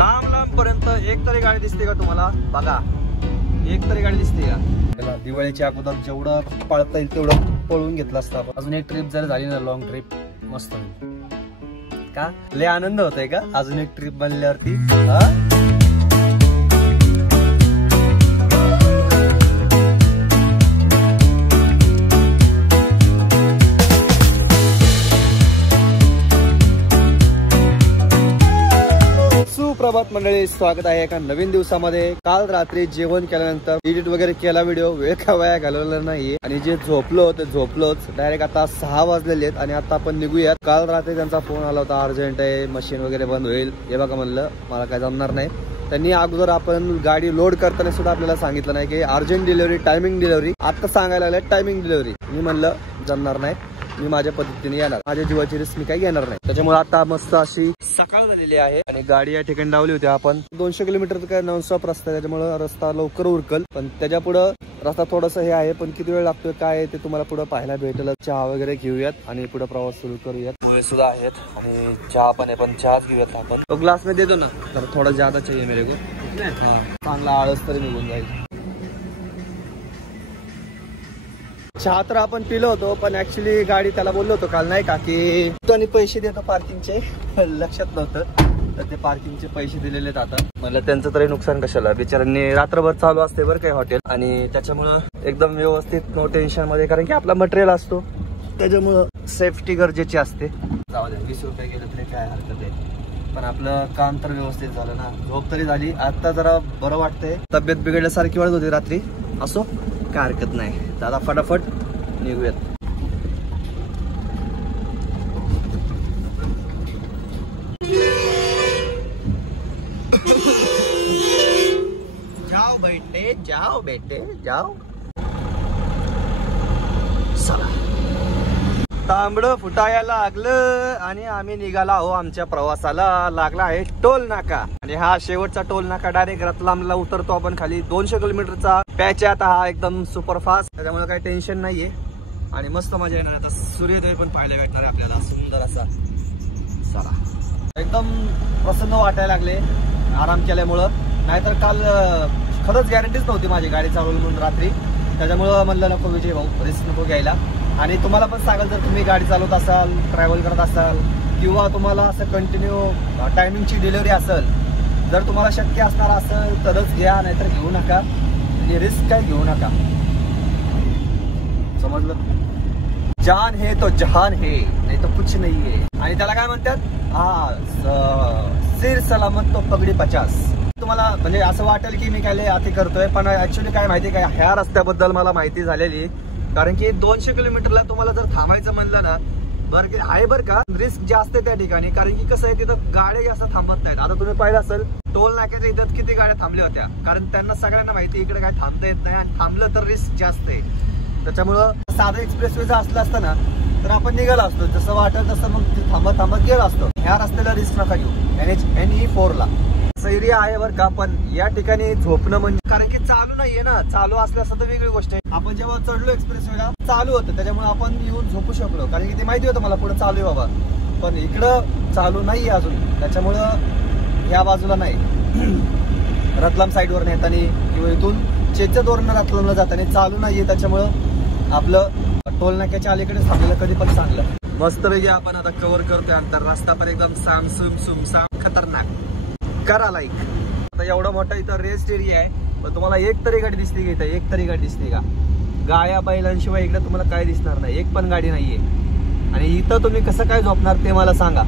लांब लांब पर्यंत एक तरी गाडी दिसते का तुम्हाला? बघा, एक तरी गाडी दिसते का? दिवाळीच्या अगोदर जेवढं पळता येईल तेवढं पळून घेतलं असतं आपण. अजून एक ट्रिप जर झाली ना, लॉंग ट्रिप मस्त का? लय आनंद होतोय का अजून एक ट्रिप बनल्यावरती? सुप्रभात मंडळी, स्वागत आहे एका नवीन दिवसामध्ये. काल रात्री जेवण केल्यानंतर एडिट वगैरे केला व्हिडिओ, वेळ का वाया घालवला नाहीये आणि जे झोपलो ते झोपलोच. डायरेक्ट आता 6 वाजलेले आहेत आणि आता आपण निघूयात. काल रात्री त्यांचा फोन आला होता, अर्जंट आहे, मशीन वगैरे बंद होईल. हे बघा, म्हणलं मला काय जमणार नाही. त्यांनी अगोदर आपण गाडी लोड करताना सुद्धा आपल्याला सांगितलं नाही की अर्जंट डिलिव्हरी, टायमिंग डिलिव्हरी. आता सांगायला लागलं टायमिंग डिलिव्हरी. मी म्हणलं जमणार नाही, मी माझ्या पद्धतीने येणार, माझ्या जीवाची रिस्क मी काही घेणार नाही. त्याच्यामुळे आता मस्त अशी सकाळ झालेली आहे आणि गाडी या ठिकाणी लावली होती आपण. 200 किलोमीटर काय नॉनस्टॉप रस्ता, त्याच्यामुळे रस्ता लवकर उरकल. पण त्याच्या पुढं रस्ता थोडासा हे आहे, पण किती वेळ लागतोय काय आहे ते तुम्हाला पुढे पाहायला भेटेल. चहा वगैरे घेऊयात आणि पुढे प्रवास सुरू करूयात. पोहे सुद्धा आहेत आणि चहा पण आहे, पण चहाच घेऊयात आपण. तो ग्लास मध्ये देतो ना, तर थोडा ज्यादा चाहिए मेरे को. हा, चांगला आळस तरी निघून जाईल. चहा तर आपण पिलो होतो, पण ऍक्च्युली गाडी त्याला बोललो होतो काल नाही का की तो आणि पैसे देतो पार्किंगचे, लक्षात नव्हतं. तर ते पार्किंगचे पैसे दिलेले आता. म्हणलं त्यांचं तरी नुकसान कशाला, बिचारांनी रात्रभर चालू असते बरं काही हॉटेल, आणि त्याच्यामुळं एकदम व्यवस्थित नो टेन्शन मध्ये, कारण की आपला मटेरियल असतो त्याच्यामुळं सेफ्टी गरजेची असते. जाऊ द्या, 20 रुपये गेले तरी काय हरकत आहे, पण आपलं काम तर व्यवस्थित झालं ना. झोप तरी झाली, आता जरा बरं वाटतंय. तब्येत बिघडल्यासारखी वाटत होती रात्री, असो काय हरकत नाही. दादा फटाफट निघूयात. जाओ बेटे, जाओ बेटे, जाओ. चला, तांबडं फुटायला लागलं आणि आम्ही निघाला हो आमच्या प्रवासाला. लागला आहे टोल नाका आणि हा शेवटचा टोल नाका. डायरेक्ट रतलामला उतरतो आपण खाली. 200 किलोमीटरचा पॅच आहे आता हा, एकदम सुपरफास्ट, त्याच्यामुळे काही टेन्शन नाहीये आणि मस्त मजा येणार. आता सूर्योदय पण पाहायला भेटणार आहे आपल्याला, सुंदर असा. चला, एकदम प्रसन्न वाटायला लागले आराम केल्यामुळं. नाहीतर काल खरंच गॅरंटीच नव्हती माझी गाडी चालवली म्हणून रात्री, त्याच्यामुळं म्हणलं नको विजय भाऊ, रिस्क नको घ्यायला. आणि तुम्हाला पण सांगाल, जर तुम्ही गाडी चालवत असाल, ट्रॅव्हल करत असाल, किंवा तुम्हाला असं कंटिन्यू टायमिंगची डिलिव्हरी असेल, जर तुम्हाला शक्य असणार असेल तरच घ्या, नाहीतर घेऊ नका. आणि रिस्क काय घेऊ नका, समजलं? जान है तो जहान है, नाही तो कुछ नहीं है. आणि त्याला काय म्हणतात, सिर सलामत तो पगडी 50. तुम्हाला म्हणजे असं वाटेल की मी काय अति करतोय, पण ऍक्च्युली काय माहिती काय, ह्या रस्त्याबद्दल मला माहिती झालेली. कारण की 200 किलोमीटरला तुम्हाला जर थांबायचं म्हणलं ना, बरं आहे बरं का, रिस्क जास्त आहे त्या ठिकाणी. कारण की कसं आहे, तिथं गाड्या जास्त थांबत नाहीत. आता तुम्ही पाहिलं असेल टोल नाक्याच्या इथं किती गाड्या थांबल्या होत्या, कारण त्यांना सगळ्यांना माहिती इकडे काय थांबता येत नाही, आणि थांबलं तर रिस्क जास्त आहे. त्याच्यामुळं साधं एक्सप्रेसवेचं असलं असतं ना तर आपण निघाला असतो, जसं वाटत तसं मग थांबत थांबत गेलो असतो. ह्या रस्त्याला रिस्क नका घेऊ. NH-NE4 ला एरिया आहे बरं का, पण या ठिकाणी झोपणं म्हणजे, कारण की चालू नाहीये ना. चालू असलं असं तर वेगळी गोष्ट आहे. आपण जेव्हा चढलो एक्सप्रेसवेला चालू होतं, त्याच्यामुळे आपण येऊन झोपू शकलो, कारण की ते माहिती होतं मला पुढे चालू आहे बाबा. पण इकडं चालू नाहीये अजून, त्याच्यामुळं ह्या बाजूला नाही. रतलाम साईडवर नेतानी किंवा इथून चेचदवरून रतलामला जाताना चालू नाहीये, त्याच्यामुळं आपलं टोल नाक्याच्या अलीकडे थांबलेलं कधी पण चांगलं. मस्त पैकी आपण आता कव्हर करतोय अंतर. रस्ता पण एकदम सुमसाम खतरनाक. करा लाईक. आता एवढा मोठा इथं रेस्ट एरिया आहे, पण तुम्हाला एक तरी गाडी दिसते का इथं? एक तरी गाडी दिसते का? गाड्या बैलांशिवाय इकडे तुम्हाला काय दिसणार नाही, एक पण गाडी नाहीये. आणि इथं तुम्ही कसं काय झोपणार ते मला सांगा.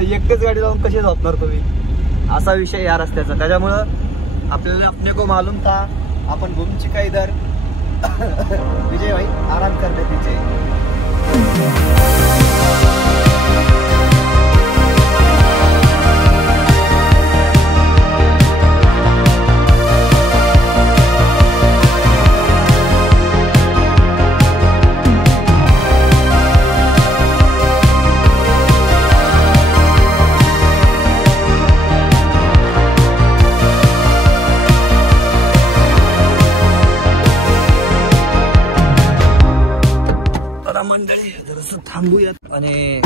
एकच गाडी लावून कशी झोपणार तुम्ही? असा विषय या रस्त्याचा. त्याच्यामुळं आपल्याला अपने को मालूम था, आपण घूम चुका इधर. विजय भाई आराम करते पीछे. मंडळी जरासं थांबूयात आणि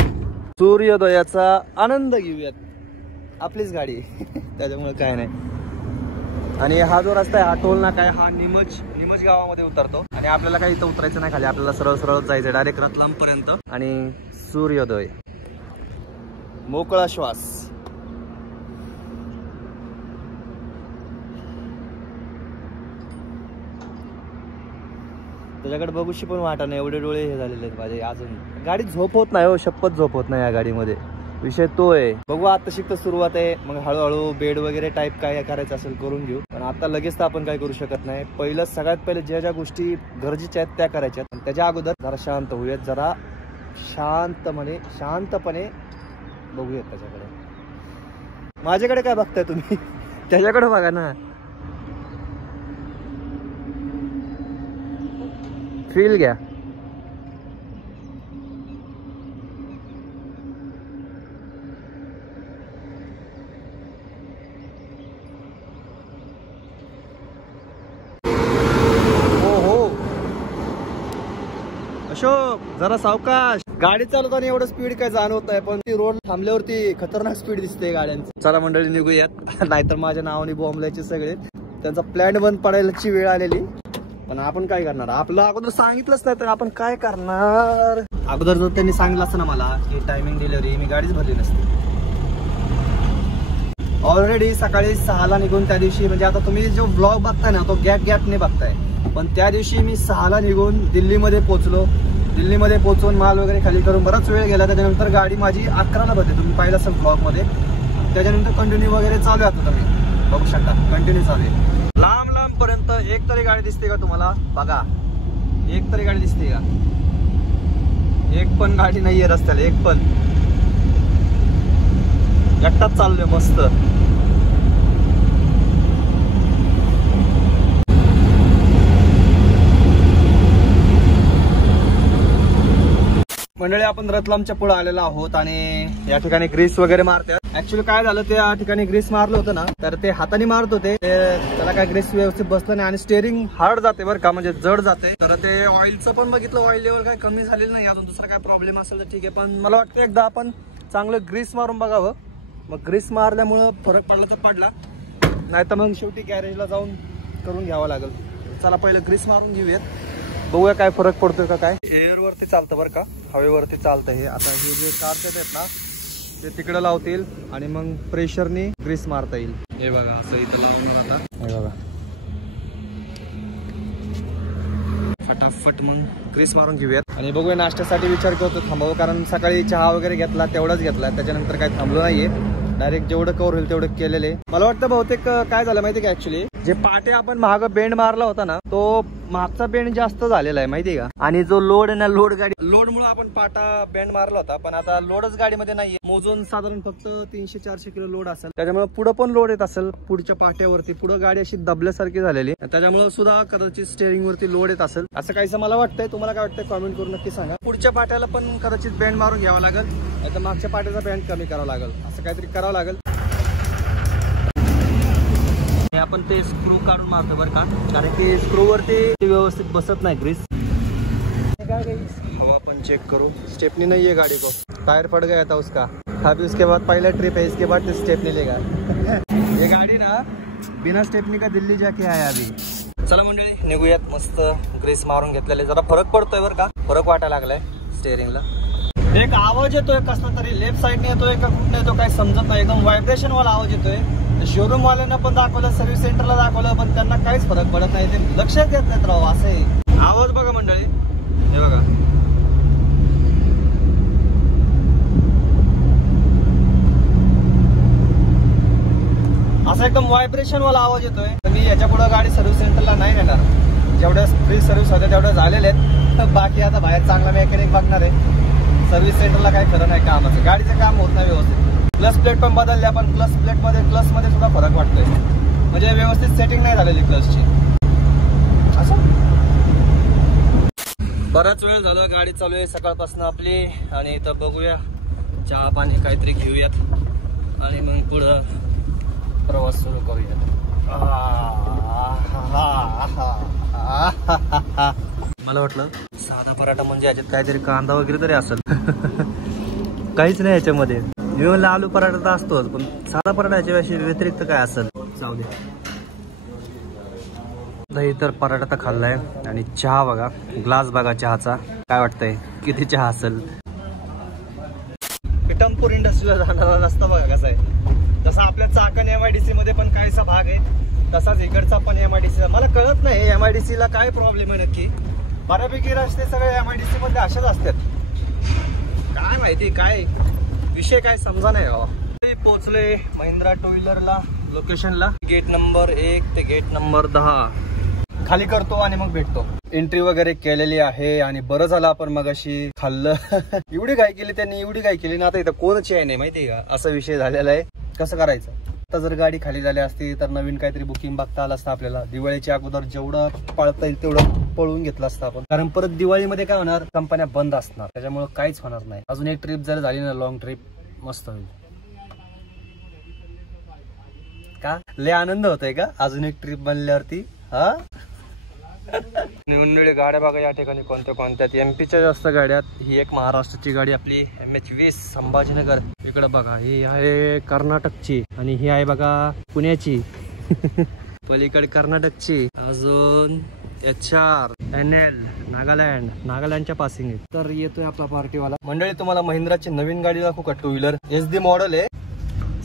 सूर्योदयाचा आनंद घेऊयात. आपलीच गाडी त्याच्यामुळे काय नाही. आणि हा जो रस्ता आहे हा टोल नाका आहे, हा निमज गावामध्ये उतरतो आणि आपल्याला काही इथं उतरायचं नाही खाली, आपल्याला सरळ सरळ जायचं डायरेक्ट रतलाम पर्यंत. आणि सूर्योदय, मोकळा श्वास. त्याच्याकडे बघूशी पण वाटा नाही, एवढे डोळे हे झालेले आहेत माझे. अजून गाडी झोप होत नाही हो, शपथ झोप होत नाही या गाडीमध्ये. विषय तो आहे. बघू आता शिकत सुरुवात आहे, मग हळूहळू बेड वगैरे टाईप काय करायचं असेल करून घेऊ. पण आता लगेच तर आपण काय करू शकत नाही. पहिलं सगळ्यात पहिले ज्या गोष्टी गरजेच्या आहेत त्या करायच्या. त्याच्या अगोदर जरा शांत होऊयात, जरा शांतपणे बघूयात त्याच्याकडे. माझ्याकडे काय बघताय तुम्ही? त्याच्याकडे बघा ना. फील घ्या. अशोक जरा सावकाश. गाडी चालवताना एवढं स्पीड काय जाणवत नाही, पण ती रोड थांबल्यावरती खतरनाक स्पीड दिसते गाड्यांची. चला मंडळी निघूयात, नाहीतर माझ्या नावाने बॉम्बलायचे सगळे. त्यांचा प्लॅन बंद पडायची वेळ आलेली. पण आपण काय करणार? आपलं अगोदर सांगितलंच नाही तर आपण काय करणार? अगोदर जर त्यांनी सांगितलं असतं ना मला की टायमिंग डिलिव्हरी, मी गाडीच भरली नसती. ऑलरेडी सकाळी 6ला निघून त्या दिवशी, म्हणजे आता तुम्ही जो ब्लॉग बघताय ना तो गॅपने बघताय, पण त्या दिवशी मी 6ला निघून दिल्लीमध्ये पोहोचलो. दिल्लीमध्ये पोहोचून माल वगैरे खाली करून बराच वेळ गेला. त्याच्यानंतर गाडी माझी 11ला भरते, तुम्ही पाहिलं असेल ब्लॉगमध्ये. त्याच्यानंतर कंटिन्यू वगैरे चालू आहे, आता तुम्ही बघू शकता कंटिन्यू चालू आहे. लांब पर्यंत एक तरी गाडी दिसते का तुम्हाला? बघा, एक तरी गाडी दिसते का? एक पण गाडी नाहीये रस्त्याला, एक पण. एकटाच चाललोय मस्त. मंडळी आपण रतलामच्या पुढे आलेलो आहोत आणि या ठिकाणी ग्रीस वगैरे मारतात. ऍक्च्युली काय झालं, त्या ठिकाणी ग्रीस मारलं होतं ना, तर ते हाताने मारत होते, त्याला काय ग्रीस व्यवस्थित बसलं नाही आणि स्टेअरिंग हार्ड जाते बरं का, म्हणजे जड जाते. तर ते ऑइलचं पण बघितलं, ऑइल लेवल काय कमी झालेलं नाही अजून. दुसरा काय प्रॉब्लेम असेल तर ठीक आहे, पण मला वाटतं एकदा आपण चांगलं ग्रीस मारून बघावं. मग ग्रीस मारल्यामुळं फरक पडला तर पडला, नाही तर मग शेवटी गॅरेजला जाऊन करून घ्यावं लागेल. चला पहिलं ग्रीस मारून घेऊयात, बघूया काय फरक पडतोय का काय. एअर वरती चालतं बरं का, हवेवरती चालतं हे. आता हे जे कारचे आहेत ना ते तिकडे लावतील आणि मग प्रेशरनी ग्रीस मारता येईल. हे बघा असं इथं लावून आता, हे बघा फटाफट मग ग्रीस मारून घेऊयात आणि बघूया. नाश्त्यासाठी विचार करतो थांबावं, कारण सकाळी चहा वगैरे घेतला तेवढाच घेतला, त्याच्यानंतर काही थांबलो नाहीये. डायरेक्ट जेवढं कव्हर होईल तेवढं केलेले. मला वाटतं बहुतेक काय झालं माहिती का, ऍक्च्युली जे पाटे आपण मागं बेंड मारला होता ना, तो मागचा बेंड जास्त झालेला आहे माहिती का. आणि जो लोड आहे ना, लोड मुळे आपण पाटा बेंड मारला होता, पण आता लोडच गाडीमध्ये नाहीये. मोजून साधारण फक्त 300-400 किलो लोड असेल, त्याच्यामुळे पुढे पण लोड येत असेल पुढच्या पाट्यावरती. पुढे गाडी अशी दबल्यासारखी झालेली, त्याच्यामुळे सुद्धा कदाचित स्टेअरिंग वरती लोड येत असेल, असं काहीसं मला वाटतंय. तुम्हाला काय वाटतंय कमेंट करून नक्की सांगा. पुढच्या पाट्याला पण कदाचित बेंड मारून घ्यावा लागेल, नाही तर मागच्या पाट्याचा बेंड कमी करावा लागेल, असं काहीतरी करावं लागेल. आपण ते स्क्रू काढून मारतो बरं का, कारण की स्क्रू वरती व्यवस्थित बसत नाही ग्रीस. हवा पण चेक करो, स्टेपनी नहीं है गाड़ी को, टायर फट गया था उसका. अभी उसके बाद पहला ट्रिप है, इसके बाद स्टेपनी लेगा. ये गाड़ी ना बिना स्टेपनी का दिल्ली जाके आया अभी. चला मंडळी निघूयात. मस्त ग्रीस मारून घेतलेले, जरा फरक पडतोय बरं का, फरक वाटायला लागलाय स्टेअरिंगला. एक आवाज येतोय कसला तरी, लेफ्ट साईडने येतोय का कुठे येतो काय समजत नाही, एकदम व्हायब्रेशन वाला आवाज येतोय. शोरूम वाल्यांना पण दाखवलं, सर्व्हिस सेंटरला दाखवलं, पण त्यांना काहीच फरक पडत नाही, ते लक्षात देत नाहीत राव. असं आहे आवाज बघा मंडळी, हे बघा. असा एकदम व्हायब्रेशन वाला आवाज येतोय. मी याच्या पुढे गाडी सर्व्हिस सेंटरला नाही नेणार, जेवढ्या फ्री सर्व्हिस होत्या तेवढ्या झालेल्या आहेत. बाकी आता बाहेर चांगला मेकॅनिक बघणार आहे. सर्व्हिस सेंटरला काही खरं नाही कामाचं, गाडीचं काम होत नाही व्यवस्थित. क्लच प्लेट पण बदलल्या, पण क्लच मध्ये सुद्धा फरक वाटतोय, म्हणजे व्यवस्थित सेटिंग नाही झालेली क्लचची. असं बराच वेळ झाला गाडी चालू आहे सकाळपासून आपली, आणि इथं बघूया चहा पाणी काहीतरी घेऊयात आणि मग पुढं प्रवास सुरू करूयात. मला वाटलं साधा पराठा म्हणजे याच्यात काहीतरी कांदा वगैरे तरी असेल. काहीच नाही याच्यामध्ये. जेवणला आलू पराठा तर असतोच, पण साधा पराठा व्यतिरिक्त काय असेल जाऊ दे. दही तर पराठा तर खाल्लाय आणि चहा बघा, ग्लास बघा चहाचा, काय वाटतंय किती चहा असेल. पिठमपूर इंडस्ट्रीला जाणारा रस्ता बघा कसा आहे. जसा आपल्या चाकण MIDC मध्ये पण काहीसा भाग आहे, तसाच इकडचा पण MIDC. मला कळत नाही MIDC ला काय प्रॉब्लेम आहे नक्की. बऱ्यापैकी रस्ते सगळे MIDC मध्ये असेच असतात, काय माहिती काय विषय काय समजा नाही. पोहोचले महिंद्रा टू व्हीलरला, लोकेशनला. गेट नंबर 1 ते गेट नंबर 10 खाली करतो आणि मग भेटतो. एंट्री वगैरे केलेली आहे आणि बरं झालं आपण मगाशी खाल्लं. एवढी काय केली त्यांनी, एवढी काय केली ना. आता इथं कोणच आहे नाही माहिती का, असा विषय झालेला आहे. कसं करायचं आता, जर गाडी खाली झाली असती तर नवीन काहीतरी बुकिंग बघता आलं असतं आपल्याला. दिवाळीच्या अगोदर जेवढं पळता येईल तेवढं पळून घेतलं असतं आपण, कारण परत दिवाळीमध्ये काय होणार, कंपन्या बंद असणार, त्याच्यामुळे काहीच होणार नाही. अजून एक ट्रिप जर झाली ना, लॉंग ट्रिप, मस्त होईल. का लय आनंद होतोय का अजून एक ट्रिप बनल्यावरती. हा निवडलेल्या गाड्या बघा या ठिकाणी कोणत्या कोणत्या. MP च्या जास्त गाड्यात. ही एक महाराष्ट्राची गाडी आपली MH20 संभाजीनगर. इकडे बघा ही आहे कर्नाटकची आणि ही आहे बघा पुण्याची. पलीकडे कर्नाटकची. अजून HR NL नागालँडच्या पासिंग आहे. तर येतोय आपला पार्टीवाला. मंडळी तुम्हाला महिंद्राची नवीन गाडी दाखवू का, टू व्हीलर. SD मॉडेल आहे,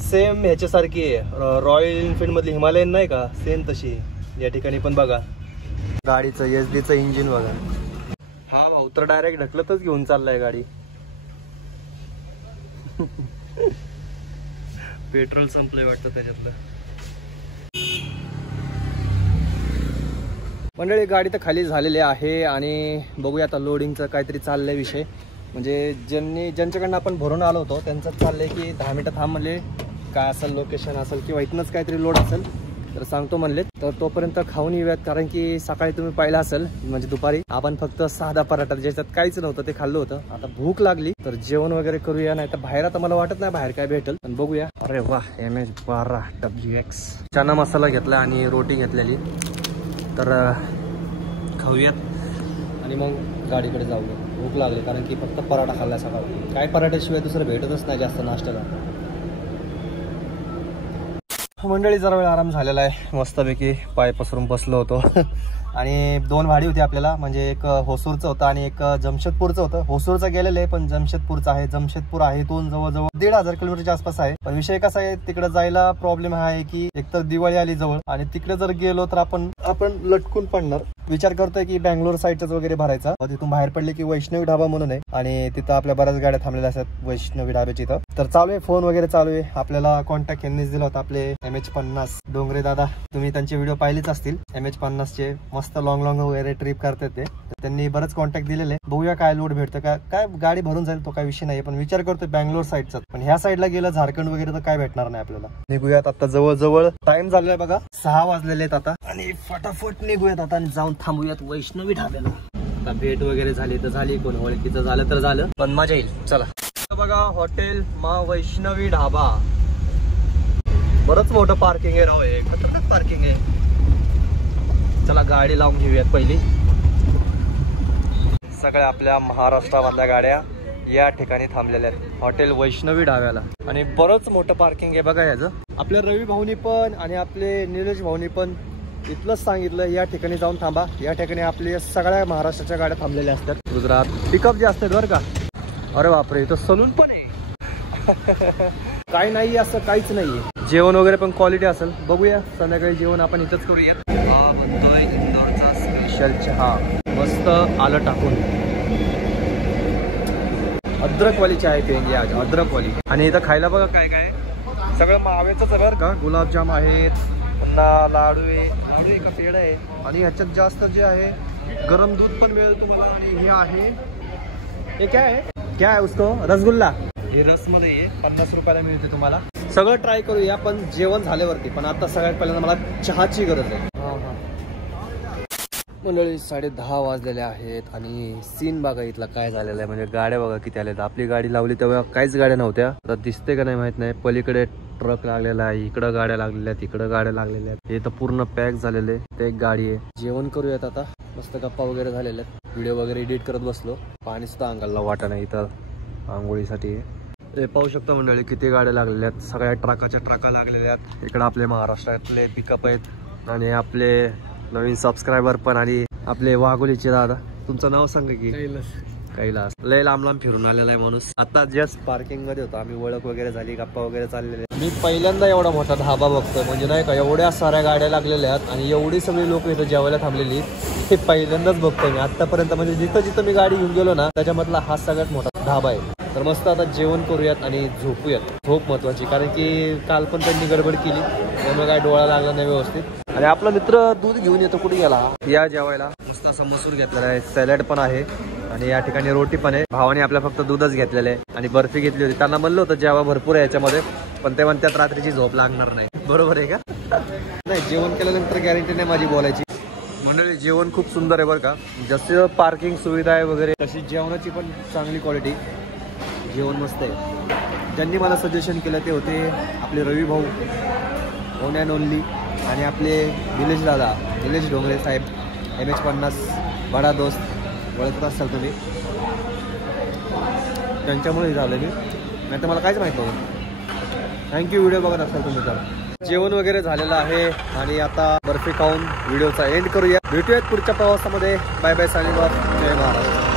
सेम ह्याच्यासारखी आहे. रॉयल एनफिल्ड मधली हिमालयन नाही का, सेम तशी. या ठिकाणी पण बघा गाडीचं SD इंजिन बघा. हा भाऊ तर डायरेक्ट ढकलतच घेऊन चाललाय गाडी. पेट्रोल संपलंय वाटतं त्याच्यातलं. मंडळी गाडी तर खाली झालेली आहे आणि बघूया आता लोडिंगचं काहीतरी चाललंय विषय. म्हणजे ज्यांच्याकडनं आपण भरून आलो होतो त्यांचं चाललंय की 10 मिनिटं थांब म्हणले, काय असेल लोकेशन असेल किंवा इथनंच काहीतरी लोड असेल तर सांगतो म्हणले. तर तोपर्यंत खाऊन येऊयात, कारण की सकाळी तुम्ही पाहिलं असेल म्हणजे दुपारी आपण फक्त साधा पराठा ज्याच्यात काहीच नव्हतं ते खाल्लं होतं. आता भूक लागली तर जेवण वगैरे करूया, नाही तर बाहेर आता मला वाटत नाही बाहेर काय भेटेल, पण बघूया. अरे वा, MH12 WX चना मसाला घेतला आणि रोटी घेतलेली. तर खाऊयात आणि मग गाडीकडे जाऊया. भूक लागली कारण की फक्त पराठा खाल्ला सकाळी, काय पराठ्याशिवाय दुसरं भेटतच नाही जास्त नाश्त्याला. मंडळी जरा वेळ आराम झालेला आहे, मस्तपैकी पाय पसरून बसलो होतो. आणि 2 भाडी होती आपल्याला, म्हणजे एक होसूरचं होतं आणि एक जमशेदपूरचं होतं. होसूरचं गेलेलं आहे पण जमशेदपूरचं आहे. जमशेदपूर आहे इथून जवळजवळ 1,500 किलोमीटरच्या आसपास आहे. पण विषय कसा आहे, तिकडे जायला प्रॉब्लेम हा आहे की एकतर दिवाळी आली जवळ आणि तिकडे जर गेलो तर आपण लटकून पडणार. विचार करतोय की बँगलोर साईडचाच वगैरे भरायचा. तिथून बाहेर पडले की वैष्णवी ढाबा म्हणून आहे आणि तिथं आपल्या बऱ्याच गाड्या थांबलेल्या असतात वैष्णवी ढाब्याची. इथं तर चालू आहे, फोन वगैरे चालू आहे. आपल्याला कॉन्टॅक्ट यांनीच दिला होता, आपले MH50 डोंगरे दादा. तुम्ही त्यांचे व्हिडिओ पाहिलेच असतील. MH50चे मस्त लॉंग वगैरे ट्रिप करतात ते. त्यांनी बरंच कॉन्टॅक्ट दिलेले. बघूया काय लोड भेटतं का, काय गाडी भरून जाईल तो काय विषय नाही. पण विचार करतोय बँगलोर साईडचा. पण ह्या साईडला गेलं झारखंड वगैरे तर काय भेटणार नाही आपल्याला. निघूयात आता, जवळ टाइम झालेला आहे बघा, 6 वाजलेले आहेत आता. आणि फटाफट निघूयात आता आणि जाऊन थांबूयात वैष्णवी ढाब्याला. आता भेट वगैरे झाली तर झाली, कोण ओळखीचं झालं तर झालं, पण मजा येईल. चला बघा, हॉटेल मा वैष्णवी ढाबा. बरंच मोठं पार्किंग आहे राव, हे खतरनाक पार्किंग आहे. चला गाडी लावून घेऊयात पहिली. सगळ्या आपल्या महाराष्ट्रामधल्या गाड्या या ठिकाणी थांबलेल्या आहेत, हॉटेल वैष्णवी ढाब्याला. आणि बरंच मोठं पार्किंग आहे बघा याचं. आपल्या रवी भाऊनी पण आणि आपले निलेश भाऊनी पण इथलंच सांगितलं, या ठिकाणी जाऊन थांबा. या ठिकाणी आपल्या सगळ्या महाराष्ट्राच्या गाड्या थांबलेल्या असतात. गुजरात पिकअप जे असतात बरं का. अरे बापरे, इथं सलून पण आहे. काही नाही असं काहीच नाहीये. जेवण वगैरे पण क्वालिटी असेल. बघूया संध्याकाळी जेवण आपण इथंच करूया. हा बनतोय इंदोरचा स्पेशल चहा, मस्त आलं टाकून. अद्रकवाली चाय पिंगी आज, अद्रकवाली. आणि इथं खायला बघा काय काय सगळं मावेचंच बरं का. गुलाबजाम आहेत, पुन्हा लाडू आहे का पेढ आहे. आणि ह्याच्यात जास्त जे आहे गरम दूध पण मिळेल तुम्हाला. आणि हे आहे, हे काय आहे, क्या है उसको, रसगुल्ला. हे रसमध्ये आहे, 50 रुपयाला मिळते तुम्हाला. सगळं ट्राय करूया पण जेवण झाल्यावरती. पण आता सगळ्यात पहिल्यांदा मला चहाची गरज आहे. मंडळी 10:30 वाजलेले आहेत आणि सीन बघा इथला काय झालेला आहे. म्हणजे गाड्या बघा किती आल्या. आपली गाडी लावली तेव्हा काहीच गाड्या नव्हत्या, आता दिसते का नाही माहित नाही. पलीकडे ट्रक लागलेला आहे, इकडं गाड्या लागलेल्या आहेत, इकडं गाड्या लागलेल्या आहेत. हे तर पूर्ण पॅक झालेले. ते एक गाडी आहे. जेवण करूयात आता. मस्त गप्पा वगैरे झालेल्या आहेत. व्हिडिओ वगैरे एडिट करत बसलो. पाणी सुद्धा अंगाला वाटा नाही इथं आंघोळीसाठी. हे पाहू शकता मंडळी किती गाड्या लागलेल्या आहेत, सगळ्या ट्रकाच्या ट्रका लागलेल्या आहेत. इकडे आपले महाराष्ट्रातले पिकअप आहेत आणि आपले नवीन सबस्क्रायबर पण आणि आपले वाघोलीचे दादा. तुमचं नाव सांगा की? कैलास. लय लांब लांब फिरून आलेला आहे माणूस. आता जस्ट पार्किंग मध्ये होतो आम्ही, ओळख वगैरे झाली, गप्पा वगैरे चाललेले. मी पहिल्यांदा एवढा मोठा धाबा बघतोय, म्हणजे नाही का एवढ्या साऱ्या गाड्या लागलेल्या आहेत आणि एवढी सगळी लोक इथं जेवायला थांबलेली, हे पहिल्यांदाच बघतोय मी आतापर्यंत. म्हणजे जिथं जिथं मी गाडी घेऊन गेलो ना त्याच्यामधला हा सगळ्यात मोठा धाबा आहे. तर मस्त आता जेवण करूयात आणि झोपूयात. झोप महत्वाची, कारण की काल पण त्यांनी गडबड केली त्यामुळे काय डोळा लागला नाही व्यवस्थित. आणि आपला मित्र दूध घेऊन येतो, कुठे गेला? या जेवायला. मस्त असा मसूर घेतलेला आहे, सॅलड पण आहे आणि या ठिकाणी रोटी पण आहे. भावाने आपल्या फक्त दूधच घेतलेलं आहे आणि बर्फी घेतली होती. त्यांना म्हणलं होतं जेव्हा भरपूर आहे याच्यामध्ये, पण ते म्हणतात रात्रीची झोप लागणार नाही. बरोबर आहे का? नाही, जेवण केल्यानंतर गॅरंटी नाही माझी बोलायची. मंडळी जेवण खूप सुंदर आहे बरं का. जसं पार्किंग सुविधा आहे वगैरे तशी जेवणाची पण चांगली क्वालिटी. जेवण मस्त आहे. ज्यांनी मला सजेशन केलं ते होते आपले रवी भाऊ, ओन अँड ओनली, आणि आपले निलेश दादा, निलेश डोंगरे साहेब, MH50 बडा दोस्त, ओळखत असाल तुम्ही. त्यांच्यामुळे झालं मी, नाही तर मला काहीच माहीत नव्हतं. थँक्यू. व्हिडिओ बघत असाल तुम्ही तर. जेवण वगैरे झालेलं आहे आणि आता बर्फी खाऊन व्हिडिओचा एंड करूया. भेटूयात पुढच्या प्रवासामध्ये. Bye bye, signing off. जय महाराज.